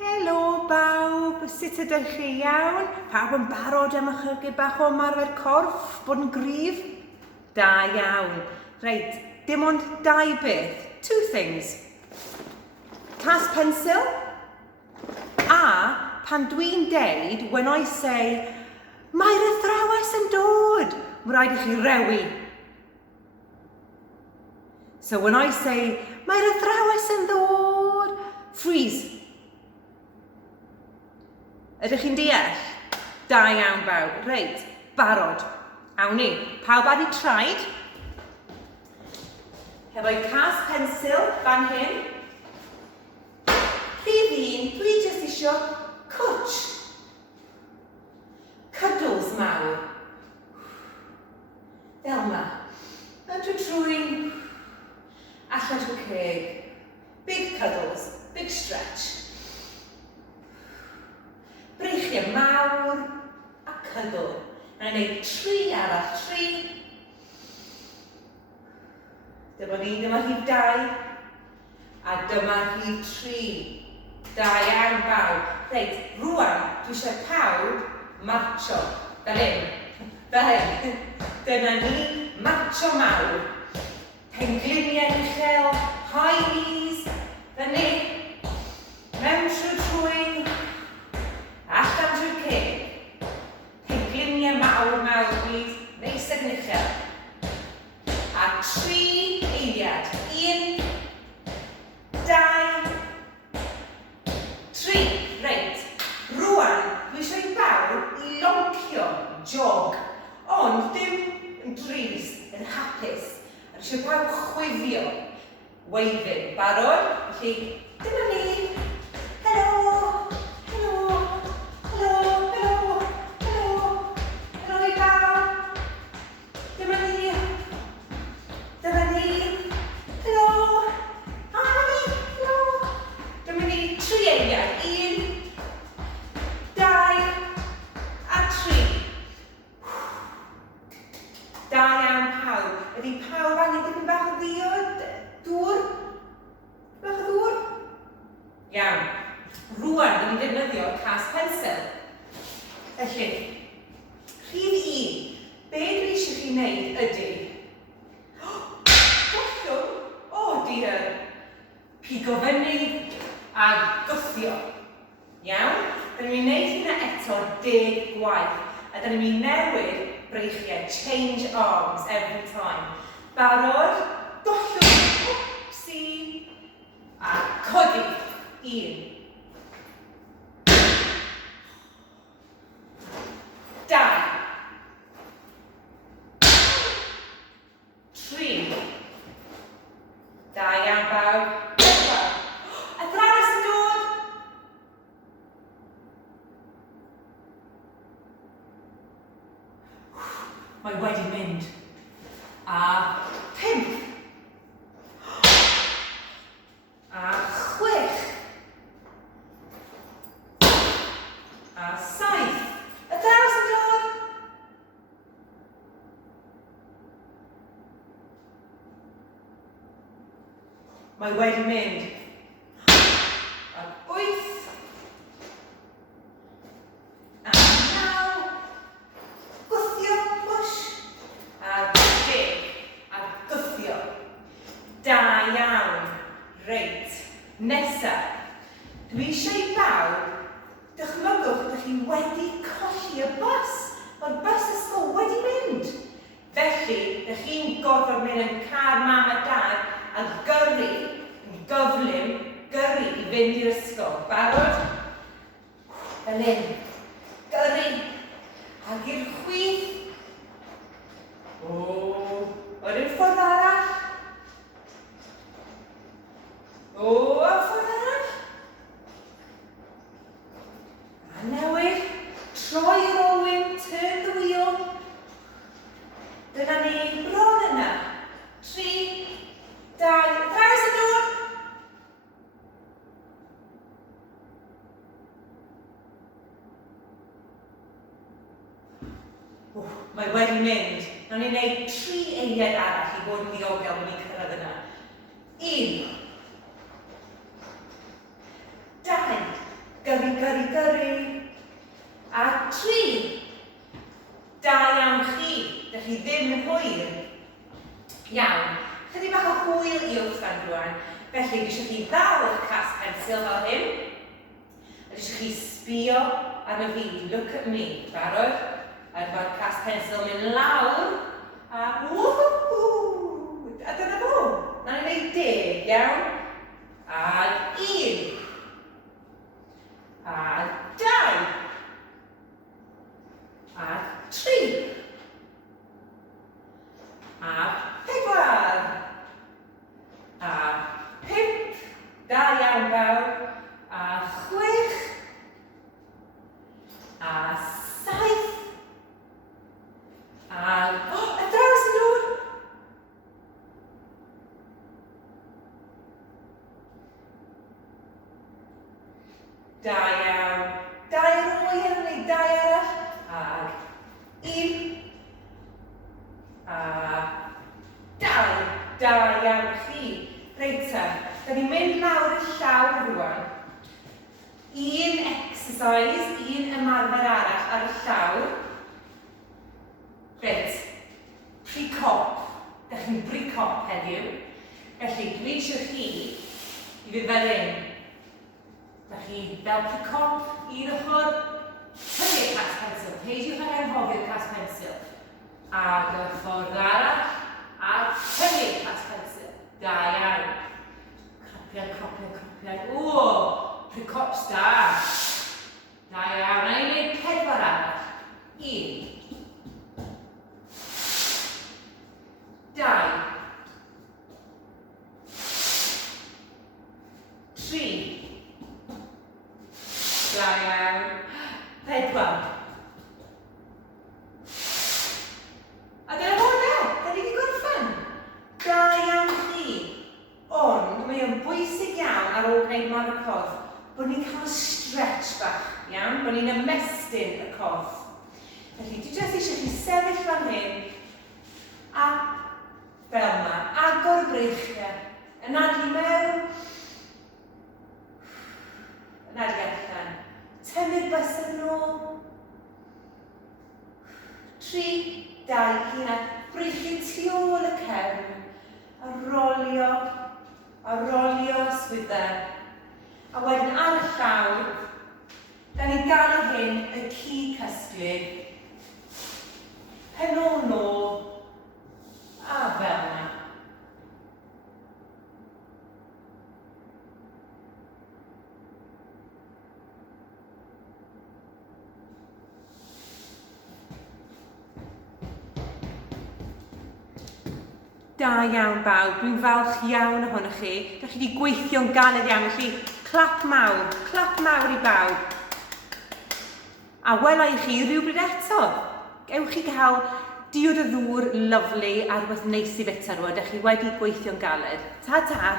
Helo bawb, sut ydych chi iawn? Pawb yn barod am ychydig bach o ymarfer corff, bod yn gryf? Da iawn. Reit, dim ond dau beth. Two things. Cas pensil. A pan dwi'n deud, when I say, mae'r athrawes yn dod, mae rhaid i chi rewi. So when I say, mae'r athrawes yn dod, freeze. Ydych chi'n deall? Da iawn bawb. Reit, barod. Awn ni. Pawb ar eu traed. Hefo'u cas pensil fan hyn. Rhif 1, dwi jyst isio cwtsh. Cuddles mawr. Fel yma. Yn trwy trwy'n. Allan trwy ceg. Big cuddles. Big stretch. Breichiau mawr a cydl. Na'n gwneud 3 arall, 3. Dyma ni, dyma rhif 2. A dyma rhif 3. Da iawn bawb. Reit, rwan, dwi eisiau pawb marcho. Fel hyn. Fel hyn. Dyna ni, marcho mawr. Pengliniau uchel, high knees. Fyny. Mewn trwy'n. Allan trwy ceg. Pengliniau mawr, plîs. Neis ag uchel. A 3 eiliad. 1, 2, 3. Reit. Rwan, dwi eisiau i bawb i loncio jog. Ond dim yn dris, yn hapus. A dwi eisiau pawb chwifio. Weifyn. Barod? Felly, dyma ni. Helo. Da iawn pawb. Ydy pawb angen dipyn bach o dŵr? Bach o ddŵr? Iawn. Rwan, dyn ni'n defnyddio cas pensil. Felly, rhif 1. Be dwi eisiau chi wneud ydy... Gollwng! O, dear! Pigo fyny a gwthio. Iawn? Dyn ni'n wneud hynna eto 10 gwaith. A dyn ni'n newid breichiau, change arms every time. Barod, gollwng, whoopsie, a codi. 1. 2. 3. Da iawn bawb. 4. Athrawes yn dod. Mae wedi mynd. A 5. A 6. A 7. Athrawes yn dod. Mae wedi mynd. A 8. A 9. Gwthio, push. A 10. A gwthio. Da iawn. Reit. Nesa. Dwi eisiau i bawb, dychmygwch ydych chi wedi colli y bus. Mae'r bus ysgol wedi mynd. Felly, ydych chi'n gorfod mynd yn car mam a dad a gyrru, yn gyflym, gyrru i fynd i'r ysgol. Barod? Fel hyn. Gyrru. Ag i'r chwith. O, o'r un ffordd arall. O, a ffordd arall. A newid. Troi yr olwyn, turn the wheel. Dyna ni, bron yna. 3, 2, athrawes yn dod. Mae wedi mynd. Nawn ni'n gwneud 3 eiliad arall i bod yn ddiogel when ni'n cyrraedd yna. 1. 2. Gyrru, gyrru, gyrru. A 3. Da iawn chi. Dych chi ddim yn hwyr. Iawn. Chydig bach o hwyl i wrthyn rwan. Felly, eisiau chi ddal eich cas pensil fel hyn. Eisiau chi sbio arno fi. Look at me. Barod? A mae'r cas pensil mynd lawr. A wwhoo! A dyna fo. Na ni wneud 10, iawn? A 1. A 2. A 3. A 4. A 5. Da iawn bawb. A 6. A 7. A... O, y draws yn dod! Da iawn. 2 ar oer neu 2 arall. Ag 1. A 2. Da iawn chi. Reit ta. Da ni'n mynd lawr y llawr rwan. Un exercise, un ymarfer arall ar y llawr. Reit. Pre-cop. Da chi'n pre-cop heddiw. Felly, dwi eisiau chi i fynd fel hyn. Da chi fel pre-cop, un ochr, tynnu eich cas pensil. Peidiwch ag anghofio'r cas pensil. Ag y ffordd arall, a tynnu eich cas pensil. Da iawn. Cropiad, cropiad, cropiad. O, pre-cops da. Da iawn. Na i wneud 4 arall. 1. 2. 3. Da iawn. 4. A dyna hwnna, da ni wedi gorffen. Da iawn chi. Ond mae o'n bwysig iawn ar ôl gwneud mor y corff bod ni'n cael stretch bach, iawn? Bod ni'n ymestyn y corff. Felly, dwi jyst eisiau chi sefyll fan hyn a fel yma, agor y breichiau, yn adlu mewn, yn adlu allan, tynnu'r bys yn ôl, 3, 2, 1, a breichu tu ôl y cefn, a rolio ysgwyddau. A wedyn ar y llawr, da ni'n galw hyn y ci cysglyd, pen ôl nôl, a fel yna. Da iawn bawb, dwi'n falch iawn ohonoch chi. Da chi wedi gweithio'n galed iawn, felly clap mawr i bawb. A wela i chi rhywbryd eto. Gewch chi gael diod o ddŵr lyflu a rhywbeth neis i bita nhw, a da chi wedi gweithio'n galed. Ta ta!